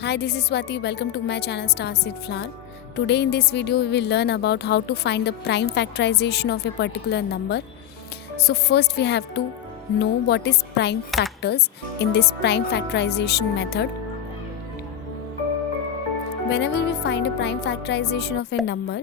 Hi, this is Swati. Welcome to my channel Starseed Flower. Today in this video we will learn about how to find the prime factorization of a particular number. So first we have to know what is prime factors in this prime factorization method. Whenever we find a prime factorization of a number,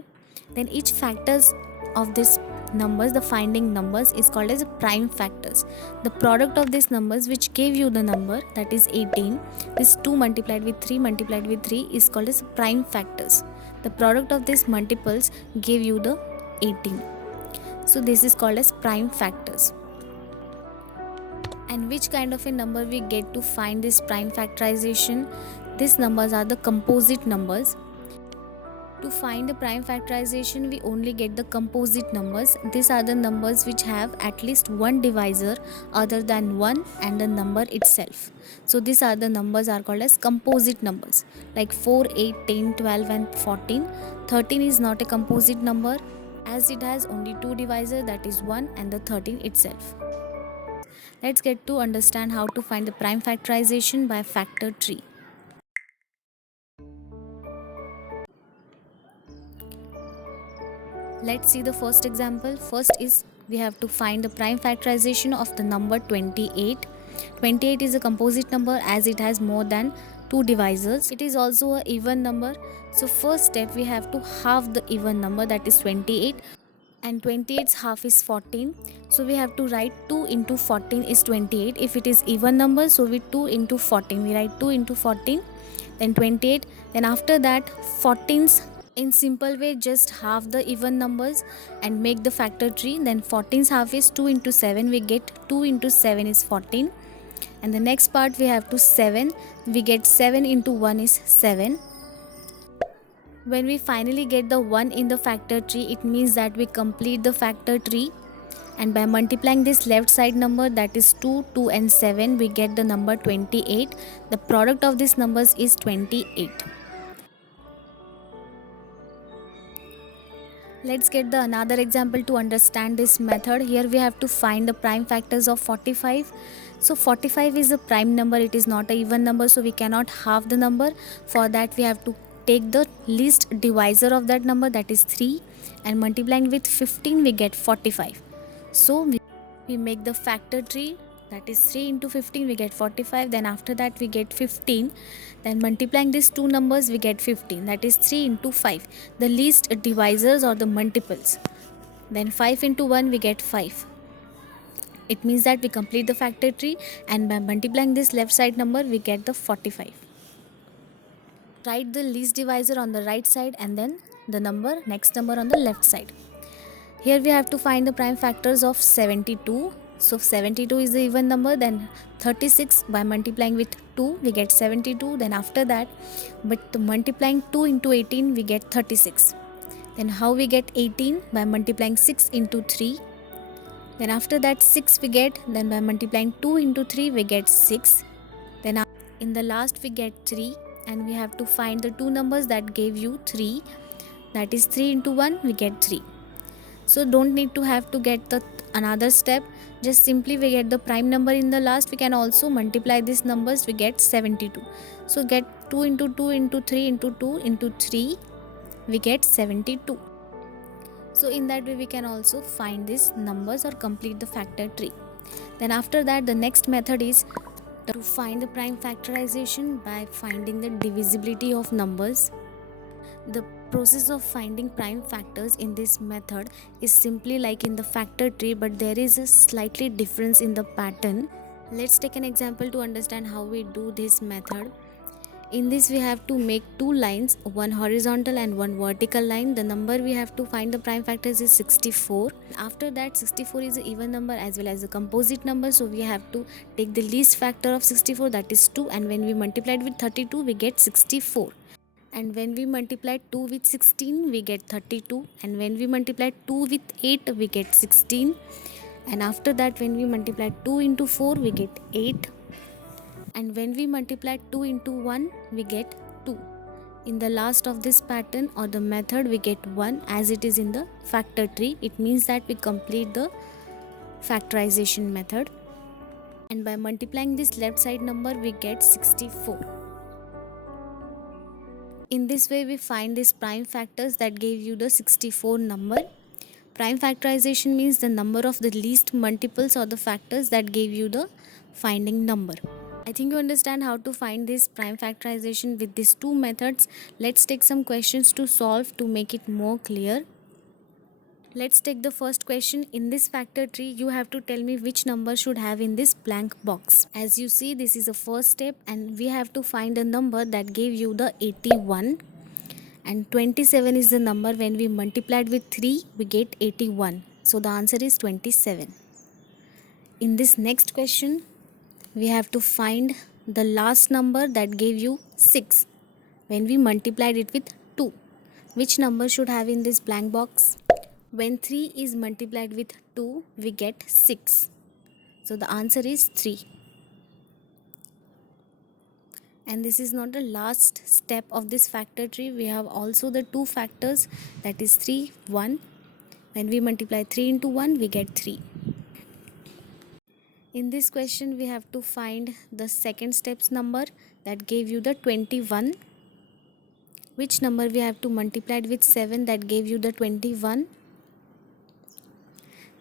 then each factors of this numbers, the finding numbers, is called as prime factors. The product of these numbers which gave you the number, that is 18, this 2 multiplied with 3 multiplied with 3 is called as prime factors. The product of these multiples gave you the 18. So this is called as prime factors. And which kind of a number we get to find this prime factorization? These numbers are the composite numbers. To find the prime factorization, we only get the composite numbers. These are the numbers which have at least one divisor other than 1 and the number itself. So these are the numbers are called as composite numbers, like 4, 8, 10, 12 and 14. 13 is not a composite number as it has only two divisor, that is 1 and the 13 itself. Let's get to understand how to find the prime factorization by factor tree. Let's see the first example. First is we have to find the prime factorization of the number 28. 28 is a composite number as it has more than two divisors. It is also an even number. So first step we have to halve the even number, that is 28, and 28's half is 14. So we have to write 2 into 14 is 28. If it is even number, so we 2 into 14, we write 2 into 14, then 28. Then after that 14's, in simple way, just half the even numbers and make the factor tree. Then 14's half is 2 into 7, we get 2 into 7 is 14. And the next part we have to 7, we get 7 into 1 is 7. When we finally get the 1 in the factor tree, it means that we complete the factor tree. And by multiplying this left side number, that is 2, 2 and 7, we get the number 28. The product of these numbers is 28. Let's get the another example to understand this method. Here we have to find the prime factors of 45. So 45 is a prime number, it is not an even number, so we cannot halve the number. For that we have to take the least divisor of that number, that is 3, and multiplying with 15 we get 45. So we make the factor tree, that is 3 into 15 we get 45. Then after that we get 15, then multiplying these two numbers we get 15, that is 3 into 5, the least divisors or the multiples. Then 5 into 1 we get 5. It means that we complete the factor tree, and by multiplying this left side number we get the 45. Write the least divisor on the right side and then the next number on the left side. Here we have to find the prime factors of 72. So 72 is the even number. Then 36, by multiplying with 2 we get 72. Then after that, but multiplying 2 into 18 we get 36. Then how we get 18? By multiplying 6 into 3. Then after that 6 we get, then by multiplying 2 into 3 we get 6. Then in the last we get 3, and we have to find the two numbers that gave you 3, that is 3 into 1 we get 3. So don't need to have to get the another step, just simply we get the prime number in the last. We can also multiply these numbers, we get 72. So get 2 into 2 into 3 into 2 into 3, we get 72. So in that way we can also find these numbers or complete the factor tree. Then after that the next method is to find the prime factorization by finding the divisibility of numbers. The process of finding prime factors in this method is simply like in the factor tree, but there is a slightly difference in the pattern. Let's take an example to understand how we do this method. In this we have to make two lines, one horizontal and one vertical line. The number we have to find the prime factors is 64. After that 64 is an even number as well as a composite number, so we have to take the least factor of 64, that is 2, and when we multiplied with 32 we get 64. And when we multiply 2 with 16 we get 32, and when we multiply 2 with 8 we get 16, and after that when we multiply 2 into 4 we get 8, and when we multiply 2 into 1 we get 2. In the last of this pattern or the method we get 1 as it is in the factor tree. It means that we complete the factorization method, and by multiplying this left side number we get 64. In this way we find these prime factors that gave you the 64 number. Prime factorization means the number of the least multiples or the factors that gave you the finding number. I think you understand how to find this prime factorization with these two methods. Let's take some questions to solve to make it more clear. Let's take the first question. In this factor tree, you have to tell me which number should have in this blank box. As you see, this is the first step and we have to find a number that gave you the 81. And 27 is the number. When we multiplied with 3, we get 81. So the answer is 27. In this next question, we have to find the last number that gave you 6. When we multiplied it with 2, which number should have in this blank box? When 3 is multiplied with 2, we get 6. So the answer is 3. And this is not the last step of this factor tree. We have also the two factors, that is 3, 1. When we multiply 3 into 1, we get 3. In this question, we have to find the second steps number that gave you the 21. Which number we have to multiply with 7 that gave you the 21?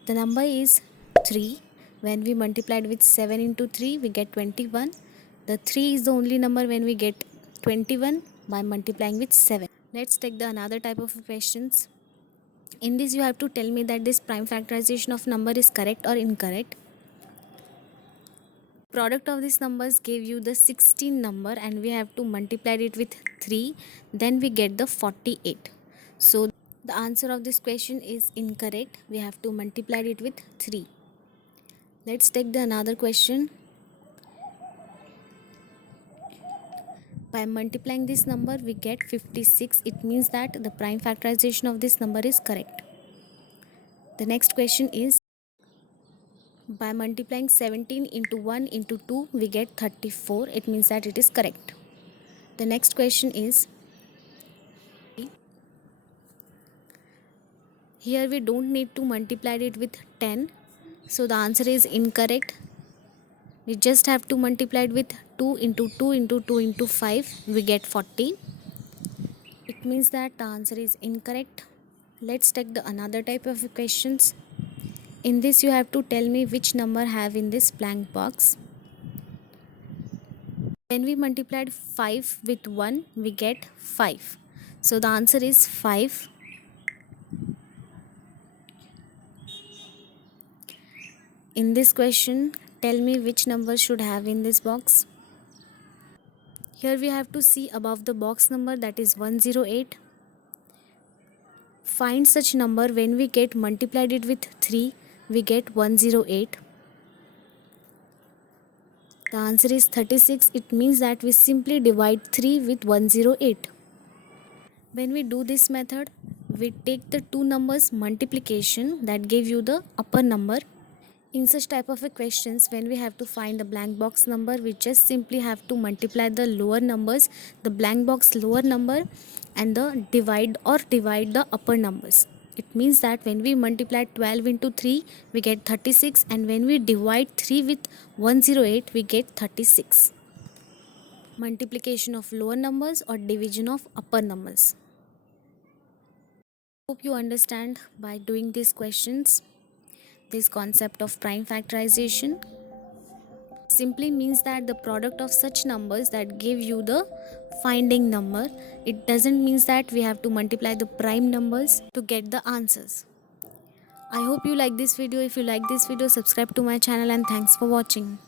The number is 3. When we multiplied with 7 into 3, we get 21. The 3 is the only number when we get 21 by multiplying with 7. Let's take the another type of questions. In this, you have to tell me that this prime factorization of number is correct or incorrect. Product of these numbers gave you the 16 number and we have to multiply it with 3. Then we get the 48. So the answer of this question is incorrect. We have to multiply it with 3. Let's take the another question. By multiplying this number, we get 56. It means that the prime factorization of this number is correct. The next question is, by multiplying 17 into 1 into 2, we get 34. It means that it is correct. The next question is, here we don't need to multiply it with 10. So the answer is incorrect. We just have to multiply it with 2 into 2 into 2 into 5. We get 40. It means that the answer is incorrect. Let's take the another type of questions. In this, you have to tell me which number have in this blank box. When we multiplied 5 with 1, we get 5. So the answer is 5. In this question, tell me which number should have in this box. Here we have to see above the box number, that is 108. Find such number when we get multiplied it with 3, we get 108. The answer is 36. It means that we simply divide 3 with 108. When we do this method, we take the two numbers multiplication that gave you the upper number. In such type of questions, when we have to find the blank box number, we just simply have to multiply the lower numbers, the blank box lower number, and the divide the upper numbers. It means that when we multiply 12 into 3, we get 36, and when we divide 3 with 108, we get 36. Multiplication of lower numbers or division of upper numbers. Hope you understand by doing these questions. This concept of prime factorization simply means that the product of such numbers that give you the finding number. It doesn't mean that we have to multiply the prime numbers to get the answers. I hope you like this video. If you like this video, subscribe to my channel and thanks for watching.